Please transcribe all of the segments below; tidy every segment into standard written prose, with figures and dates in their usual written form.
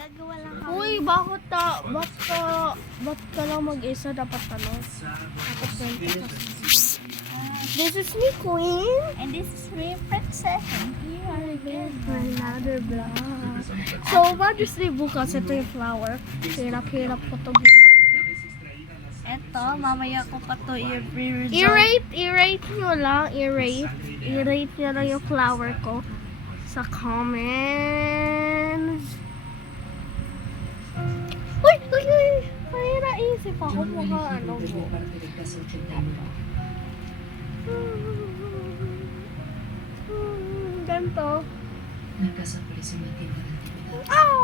Gagawa lang kami. Uy, ba't ka lang mag-isa? Dapat dapat 20 kasi. This is me, Queen. And this is me, Princess. And here are again. Another vlog. So, Mother's Day bukas. Ito yung flower. Hirap-hirap ko to ginawa. Eto, mamaya ko pa to i-result. I-rate nyo lang. I-rate nyo lang yung flower ko sa comments. Uy! May naisip ako mukha ano mo. Ganto. Ow!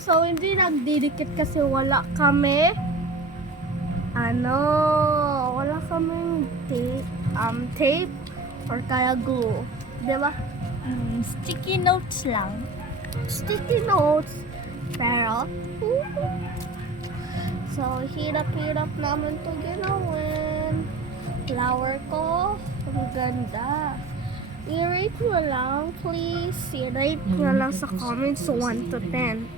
So, hindi nagdidikit kasi wala kami wala kaming tape or kaya glue. Diba? Sticky notes lang. Sticky notes. Pero, so, hirap-hirap naman to ginawin. Flower ko, ang ganda. I-rate mo lang, please. I-rate mo lang sa comments 1 to 10.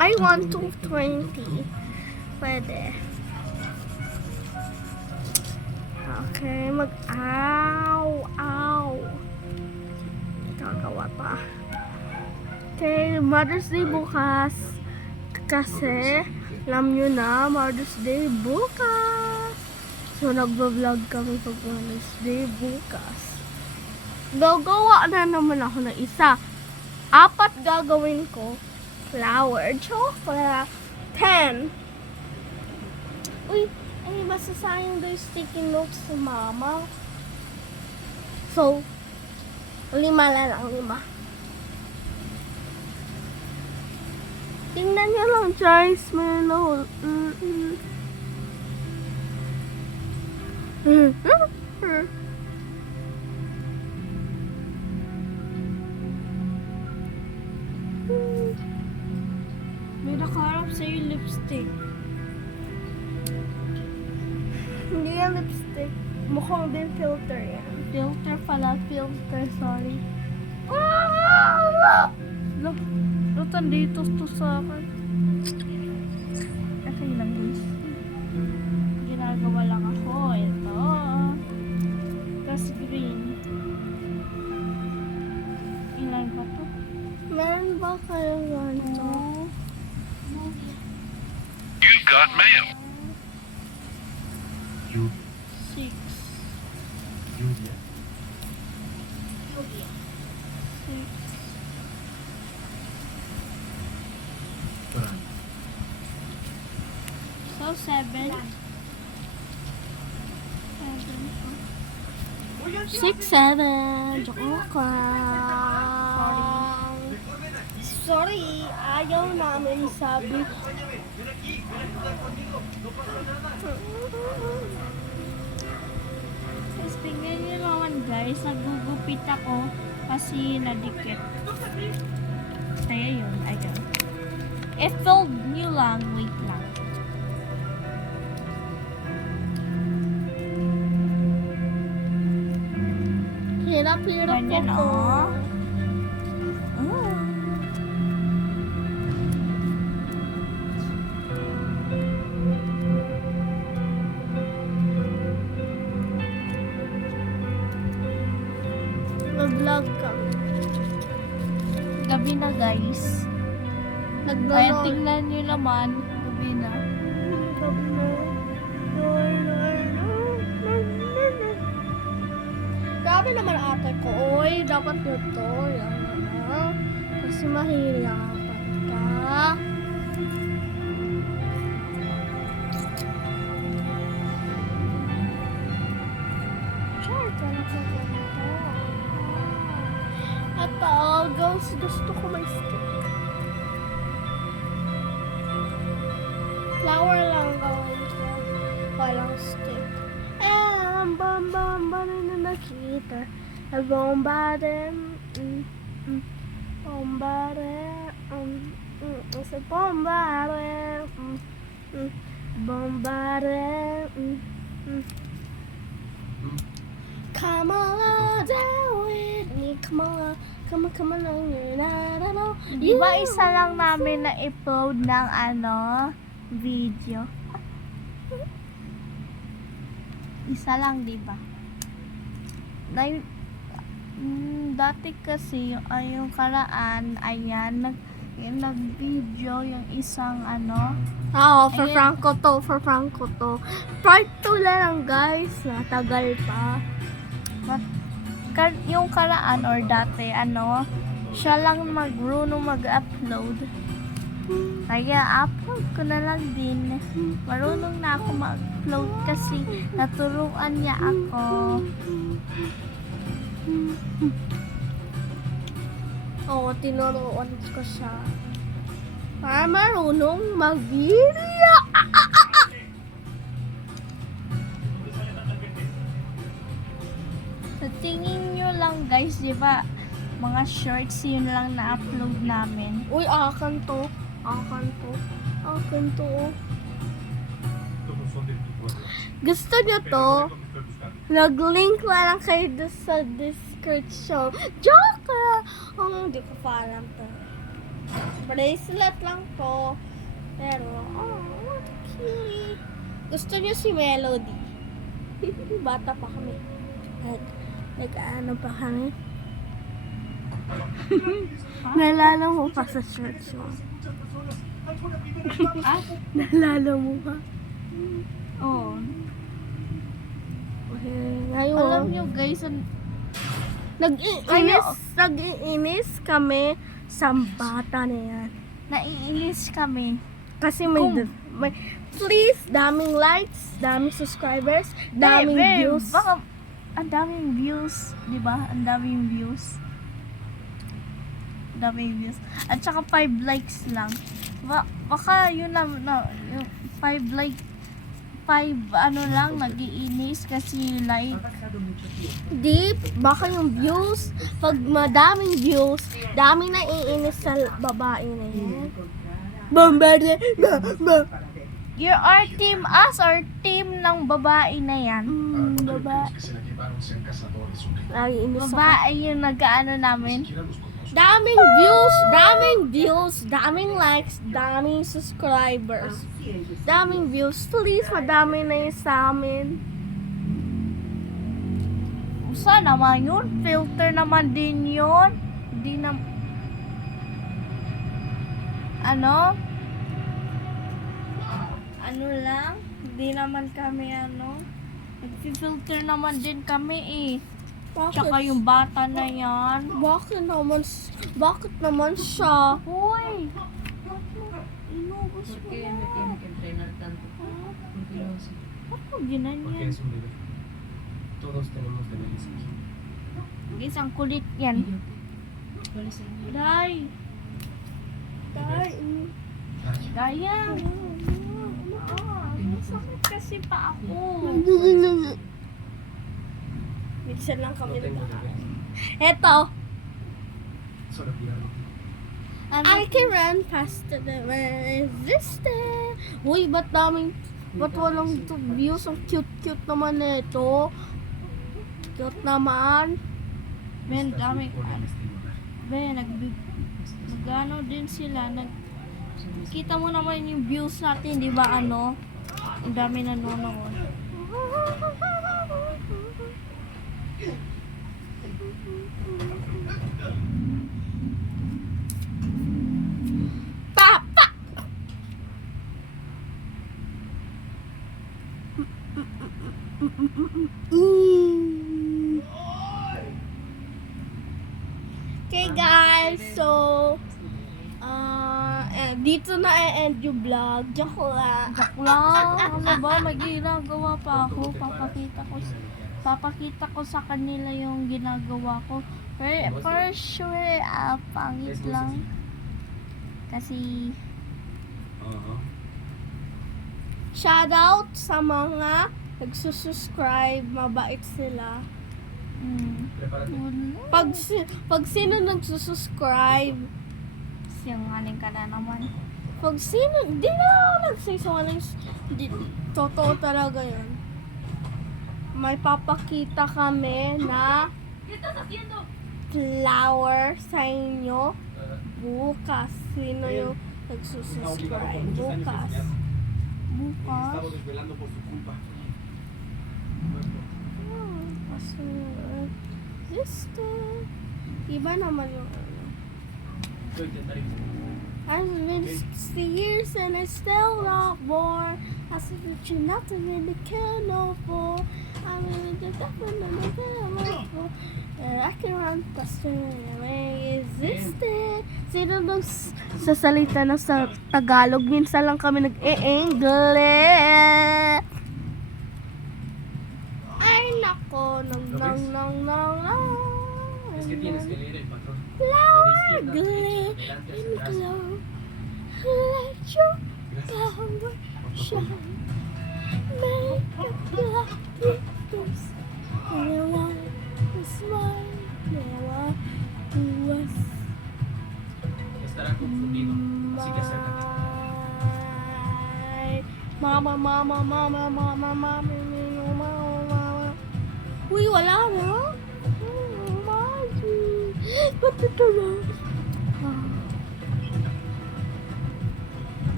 I want to 20. Pwede. Okay, Ow! Gagawa pa. Okay, Mother's Day bukas. Kasi, alam nyo na, Mother's Day bukas. So, nagbablog kami pag Mother's Day bukas. Gagawa na naman ako ng isa. 4 gagawin ko. Flower, chocolate, 10. Uy, masasayang daw yung sticky notes sa mama. So, 5 na lang, 5. Tingnan niyo lang, guys. Meron May nakaharap sa'yo lipstick. Hindi yan lipstick. Mukhang din filter yan. Filter pala. Filter, sorry. Look, dito to sa akin. Okay lang guys. Ginagawa lang ako. Ito. Tapos green. Ilan ba to? Meron ba kayong ganito? You've got mail. 6. 6. So, 7. 6, 7. Joke lang. Sorry, ayaw namin sabi. Tapos tingnan nyo naman guys, nagugupit ako kasi nadikit. Kaya yun, ayun. I-fold nyo lang, wait lang. Hirap-hirap Ganyan, ko. oh. Nag-vlog ka. Gabi na guys. Kaya Nag-vlog. tingnan nyo naman, gabi na. Grabe naman ate ko. Oy, dapat nito. Yan na. Kasi mahirapan ka. Sure, talaga ganito. Ito, gusto ko may stick. Flower lang gawin ko. Walang stick. Bam, na nakita. Bombare. Bombare. Sa bombare. Bombare. Come on, down with me. Come on, come on, come on. Di ba isa lang namin na upload ng video? Isa lang, di ba? Dati kasi yung karaan, ayan, nag-video yung isang Oo, for Ayan. Franco to. Part 2 lang guys. Natagal pa. yung karaan or dati, siya lang marunong mag-upload. Kaya upload ko na lang din. Marunong na ako mag-upload kasi naturuan niya ako. Oo, tinuruan ko siya. Para marunong mag-video. Sa tingin nyo lang guys, di ba, mga shorts yun lang na-upload namin. Uy, akan to. Gusto nyo to? Nag-link lang kayo doon sa description. Joke lang! Hindi ko pa alam to. Bracelet lang to. Pero, what cute. Gusto nyo si Melody? Bata pa kami. Nag-ano pa kami? Nalala mo pa sa church mo? Nalala mo pa? Oo. Okay, ngayon. Alam nyo guys, Nag-iinis kami sa bata na yan. naiinis kami. Kasi Kung- may please, daming likes, daming subscribers, daming views. Baka, ang daming views, di ba? Ang daming views. At saka 5 likes lang. Baka yun yung 5 like, 5 lang, nag-iinis kasi like. Deep, baka yung views, pag madaming views, daming naiinis sa babae na yan. Bombarde! You are team us or team ng babae na yan? Babae. Naiinis ako. Babae yung nag-ano namin. Daming views, daming likes, daming subscribers. Daming views. Please, madami na yun sa amin. Usa naman yun? Filter naman din yun. Hindi na... Ano lang? Hindi naman kami nag-filter naman din kami eh. Tsaka yung bata na yan. Bakit naman siya? Hoy! Inubos ko Porque na. me tiene que entrenar tanto. Porque luego sí. Ba't mo Porque ginanyan? es un bebé. Todos tenemos deberes aquí. Guys, ang kulit yan. ¿Cuál es el mío? Day! Daya! Masakit kasi pa ako. Minsan lang No kami tengo nag- deberes. Eto, Solo cuidarlo. I can run faster than resistant. Uy, ba't walang views? Ang cute naman nito. Cute naman. Ben, Estás dami. por el estimular. Ben, nag-ano din sila. Kita mo naman yung views natin, di ba Ang dami nanonood. Papa! Okay guys, so dito na i-end yung vlog. Joke lang. Lang, ano ba? May ginagawa pa ako. Papakita ko sa kanila yung ginagawa ko. For sure, pangit lang. Kasi, Shoutout sa mga nagsusubscribe, mabait sila. Prepárate. Pag sino nagsusubscribe, sinungaling ka na naman. pag sino, di na ako nagsisinungaling, totoo talaga yun. may papakita kami na flower sa inyo bukas. Sino yung nagsusubscribe bukas? Bukas. Estamos desvelando por su culpa. Kasi, sister. Iba naman yung ano. Yo intentaré. I've been 60 years and I'm still not born. I said that you're nothing in the can for. I'm in the definitely for. And I can run faster than I existed. Sino nung sasalita na sa Tagalog? Minsan lang kami nag-e-English. Ay nako, nang. Es que tienes que leer el patrón. Flower De glee izquierda a derecha, in adelante hacia atrás. glow. Let your Gracias. power Por tu shine. culpa. Make a black difference. And I want to smile never to us. Estará confundido, así que acércate. Mama. Uy, wala na. Ba't ito na?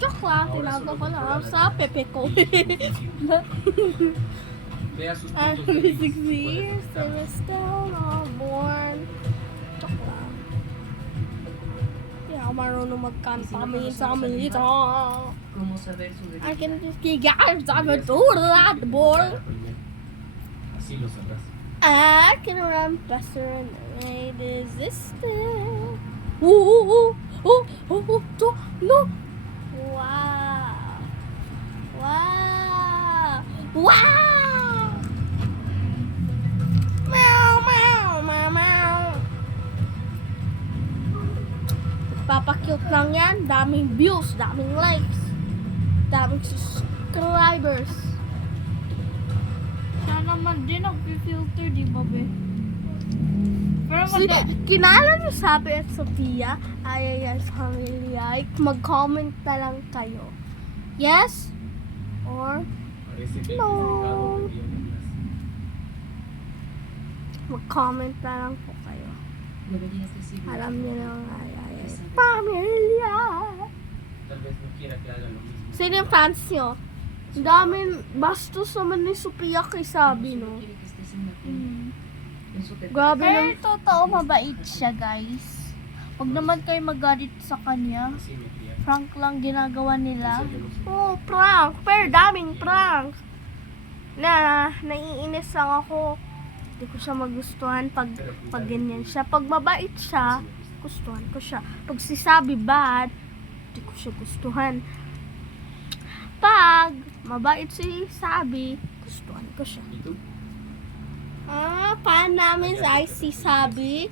Joke lang, tinago ko lang sa pepe ko. Vea sus I'm puntos de 60 vista. years and I'm still not born. Joke lang. Hindi ako marunong magkanta minsan. ¿Cómo saber su I can just get guys I'm a door that board. Cara primero. Así lo sabrás. I can run faster than I existed. Oh, no. Wow. Meow. Papakute lang yan. Daming views, daming likes, daming subscribers. Siya naman din nag-filter, di ba, be? Pero Kinala niyo sabi at Sophia, Ayayas Familia, mag-comment na lang kayo. Yes? Or Parece que el No. comunicado te dio de más. mag-comment na lang po kayo. Deberías decir. Alam niyo na ang Ayayas Familia. Tal vez no quiera que haga lo mismo. Sino yung fans niyo? Ang daming bastos naman ni Sophia kay Sabi, no? Quiere que estés en la tienda. Pienso que Grabe Pero lang. totoo, mabait siya, guys. Huwag naman kayo magalit sa kanya. Así me criaron. Prank lang ginagawa En nila. serio, no sé. Oh, prank. Pero daming prank. Naiinis lang ako. Hindi ko siya magustuhan pag ganyan siya. Pag mabait siya, gustuhan ko siya. Pag sisabi bad, hindi ko siya gustuhan. Pag mabait si Sabi, gustuhan ko siya. ¿Y tú? Fan namin ay si Sabi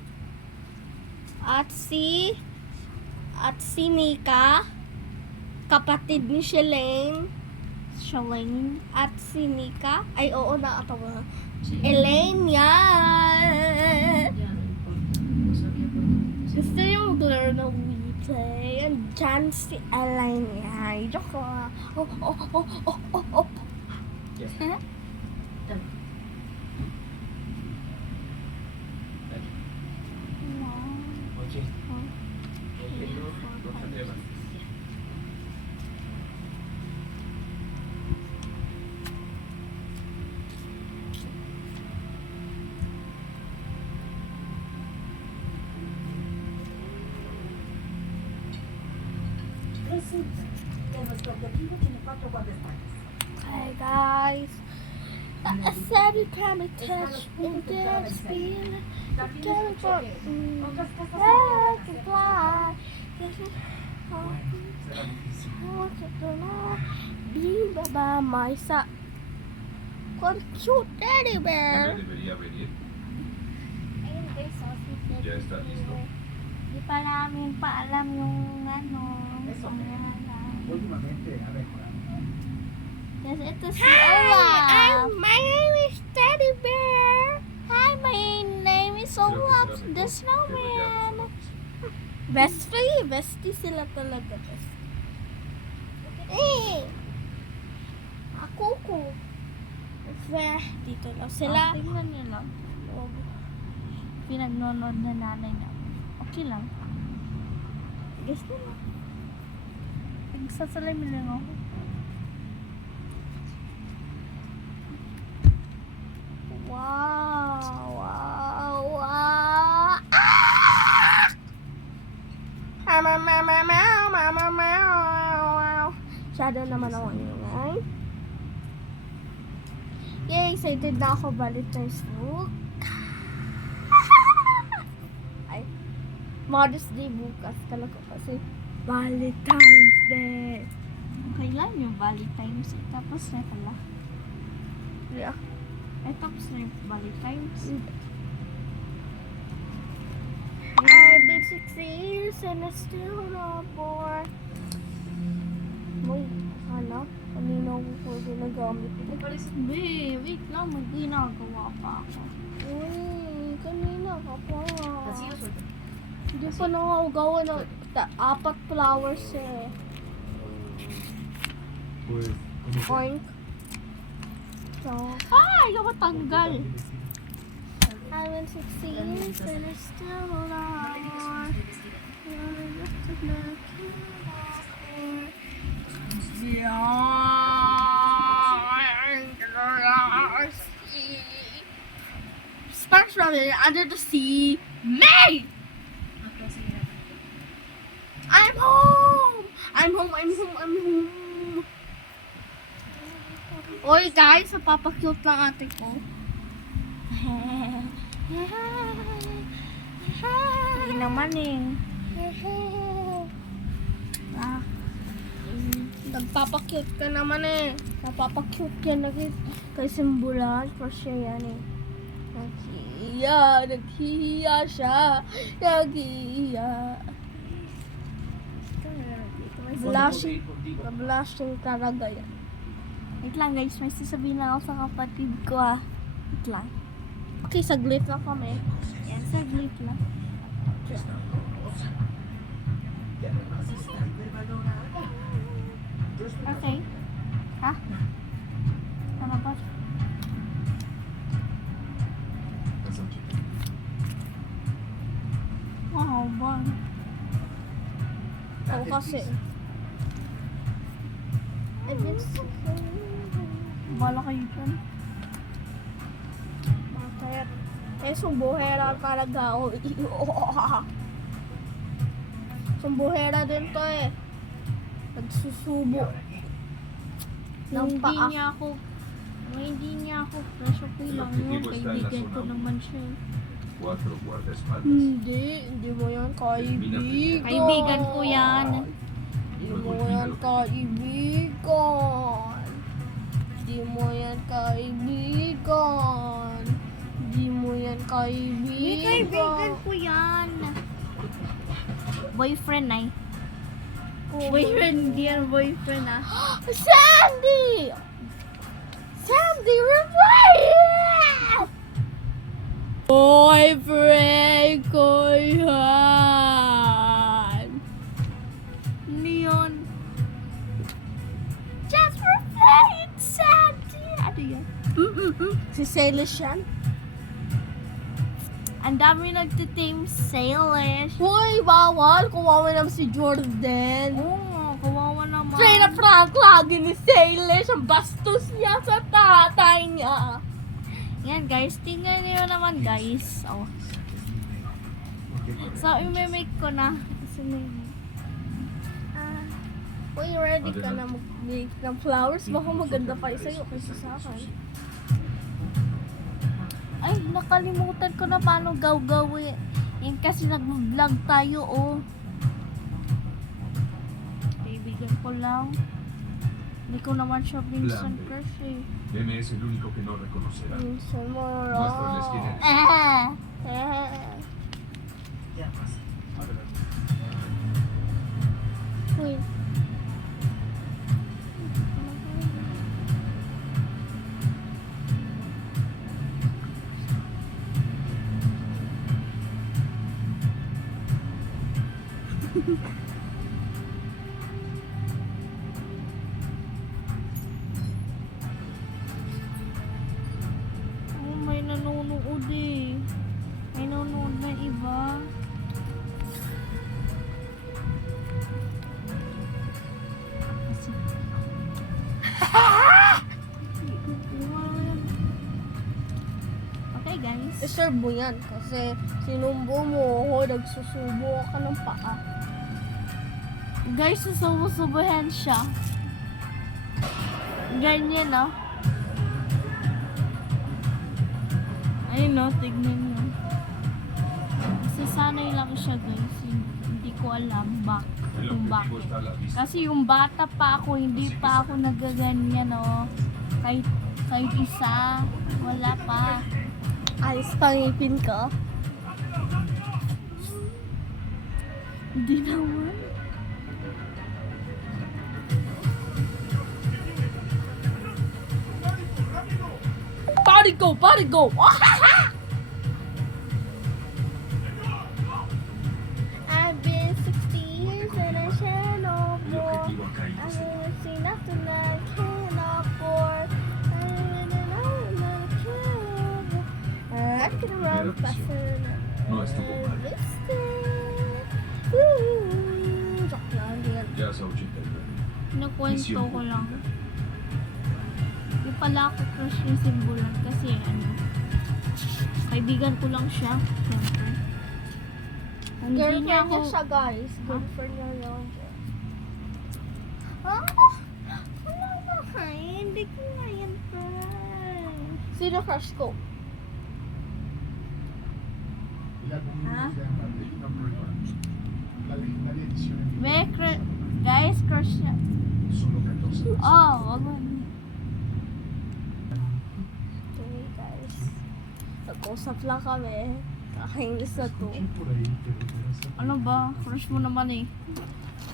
at si Nika, kapatid ni Shalane at si Nika. Ay, oo, nakatawa. Elaine, yan! ya no importa. No sabía por qué. Gusto niyo maglaro ng WePlay. Andyan si Elaine, yan. Joke lang. Oh. Ya está. Dale. Oye. Oye, no te atrevas. Resulta que nuestro objetivo tiene 4 guardaespaldas. Okay, guys. I said you can't be touched in this feeling. También Can't escuché que otras casas let se it encuentran fly. Será difícil. Baba, my sa. Cute teddy bear. debería venir. Ayun guys, sausage. Ya está listo. Di pa namin paalam yung ano. Eso. pangalan. últimamente ha mejorado. Yes, ito si Hi, Olaf. my name is Teddy Bear. Hi, my name is Olaf, the snowman. Bestie sila talaga. Bestie. Eh, Weh, dito lang sila. Tingnan niyo lang. Pinagnonood na nanay na. Okay lang. Gusto mo. Nagsasalamin lang ako. Wow! Wow! Wow! Ah! Mama, mama, mama, mama, mama. Shadow naman ako ingay. Yay! Excited na ako Valentine's book. Ay, Mother's Day bukas. Kala ko kasi Valentine's Day. Kailan yung Valentine's? Tapos na pala. Yeah. Tapos na yung Valentine's. I've been 6 years and I still not born. May, ano? Kanina ko ginagamit ito. Be, wait lang. May ginagawa pa ako. Uy, kanina ka pa. Así yo suelto. Hindi pa nakagawa ng 4 flowers eh. Pues, Oink. So, Ay, ako tanggal. I've been 6 years and I still not born. Especially under the sea. May! I'm home! I'm home, I'm home, I'm home. Oy guys, napapakute lang ate ko. Hindi naman eh. Ah, Nagpapakute ka naman eh. Napapakute yan lagi. Kay simbulan, crush siya yan eh. Naghihiya siya. Naghihiya. Blushing. Blushing talaga yan. wait lang guys, may sasabihin lang ako sa kapatid ko ah. Wait lang. Okay, saglit lang kami. Yan, saglit lang. Okay. Ha? Ano ba? Wow, ba? Oo kasi. Bala kayo dyan. Kaya, sumbuhera talaga ako. Sumbuhera din to eh. Nagsusubo. Ng Hindi paa. niya ako, hindi niya ako fresh okay lang yun. Kaibigan ko naman siya. 4 guardaespaldas. Hindi mo yan kaibigan. Kaibigan ko yan. Hindi mo yan kaibigan. Hindi mo yan kaibigan. Hindi mo yan kaibigan. Kaibigan ko yan. Boyfriend ay. Oh, Boyfriend, hindi yan boyfriend ah. Sandy! Sandy, reply! Boyfriend ko yan! Leon. Just reply it, Sandy. Ano yan? Si Salish yan? Ang dami nagtitame Salish. Uy, bawal! Kawawa naman si Jordan. Oo, kawawa naman. Straight up prank lagi ni Salish. Ang bastos niya sa tatay niya. Yan guys, tingnan niyo naman guys. Oh. So, i-make ko na. Kasi may... Uy, ready ka na mag-make ng flowers? Baka maganda pa sa'yo kaysa sa akin. Ay, nakalimutan ko na paano gawin. Yan kasi nag-vlog tayo, oh. Kaibigan ko lang. Hindi ko naman siya Vincent crush eh. Deme es el único que no reconocerá. Minsan mo Muéstrales quién eres. Uy. diba? Kasi... Okay, guys. I-serve mo yan kasi sinumbo mo ako, nagsusubo ka ng paa. Guys, susubo-subuhan siya. Ganyan, no? Ayun, no? Tignan nyo. Kasi sanay lang siya, guys. Hindi ko alam El kung objetivo bakit. está a la vista. Kasi yung bata pa ako, hindi pa ako nagaganyan, no? Kahit isa, wala pa. Alis pangipin ka. Hindi naman. Body go! Body go! I've been 60 years in a channel El boy. objetivo ha caído, I señor. ain't seen nothing I cannot afford. I can run faster than No estuvo mal. Joke lang, hindi yan. Ya sa 89. Nakwento Misión ko lang. cumplida. Yung pala ako crush yung simbulan kasi kaibigan ko lang siya. Siyempre. Hindi niya Girlfriend ako... niya siya, guys. Girlfriend niya yun. Ah! Wala na, hindi ko na yan to. Sino crush ko? Ha? La legendaria edición en May guys, crush niya. Solo 14. Oh, wag mo. Okay, guys. Nag-usap lang kami. Kakainis na to. escuché por ahí que volverás a Ano ba? Crush mo naman eh.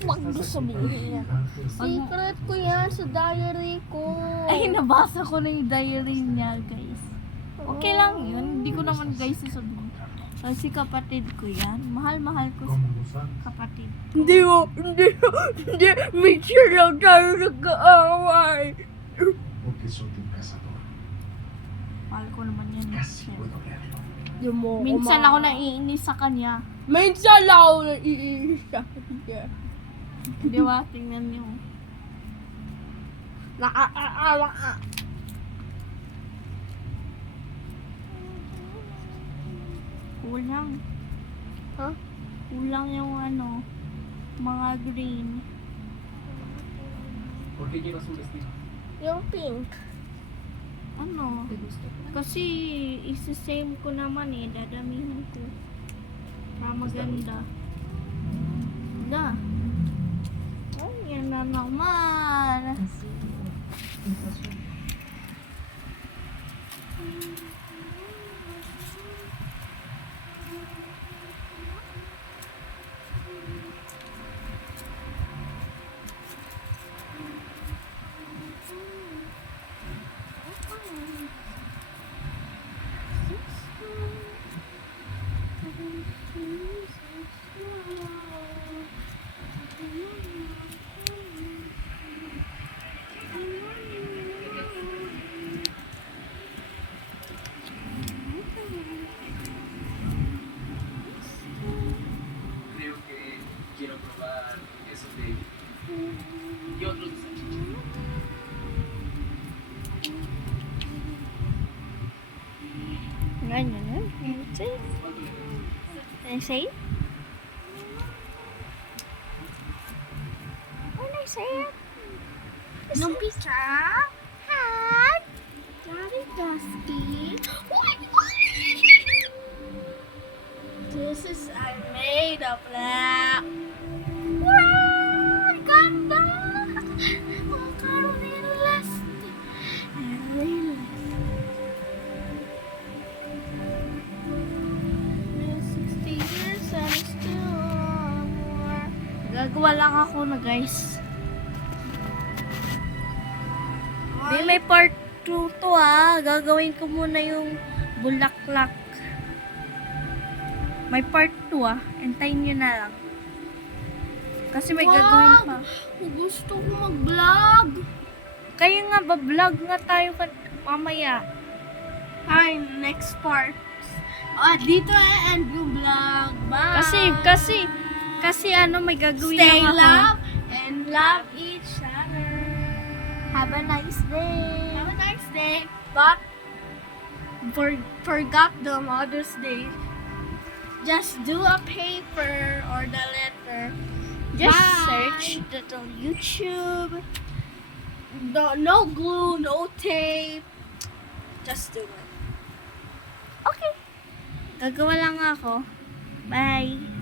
Huwag mo sabihin yan. Secret ko yan sa diary ko. Ay, nabasa ko na yung diary niya, guys. Okay lang yun. Hindi ko naman guys sasabihin. Kasi kapatid ko yan. Mahal-mahal ko sa como los santos. kapatid. Hindi. Make lang tayo nag-aaway. Porque soy un cazador. Mahal ko naman yan. Casi puedo verlo. Di mo Minsan ako naiinis sa kanya. Minsan lang ako naiinis sa kanya. Di ba? Tingnan niyo. Nakakaawa ka. Kulang. Ha? Kulang yung mga green. ¿Por qué llevas un vestido? Yung pink. Ano? ¿Te gusta? Kasi isa-same ko naman eh. Dadamihan ko. Para maganda. Da. Ay, yan na naman. Así, sensación. Creo que quiero probar esos de... y otros de salchicha. Ganyan yun. ¿Cuánto le pones? Can I say it? When I say it? No picture? Hi! Daddy Dusty. This is I made of that. Wow! Ganda! Mga Carolinas. Really? 60 years and still more. Gagawa lang ako na guys. Di may part 2 to ha. Gagawin ko muna yung bulaklak. May part 2 ah. Antayin nyo na lang. Kasi may gagawin pa. Gusto ko mag-vlog. Kaya nga, ba-vlog nga tayo mamaya. Hi, next part. Dito end yung vlog. Bye! Kasi ano, may gagawin Stay lang ako. love and love each other. Have a nice day. Have a nice day. But forgot the Mother's Day. Just do a paper or the letter. Just Bye. search the YouTube. No glue, no tape. Just do it. Okay. Gagawa lang ako. Bye.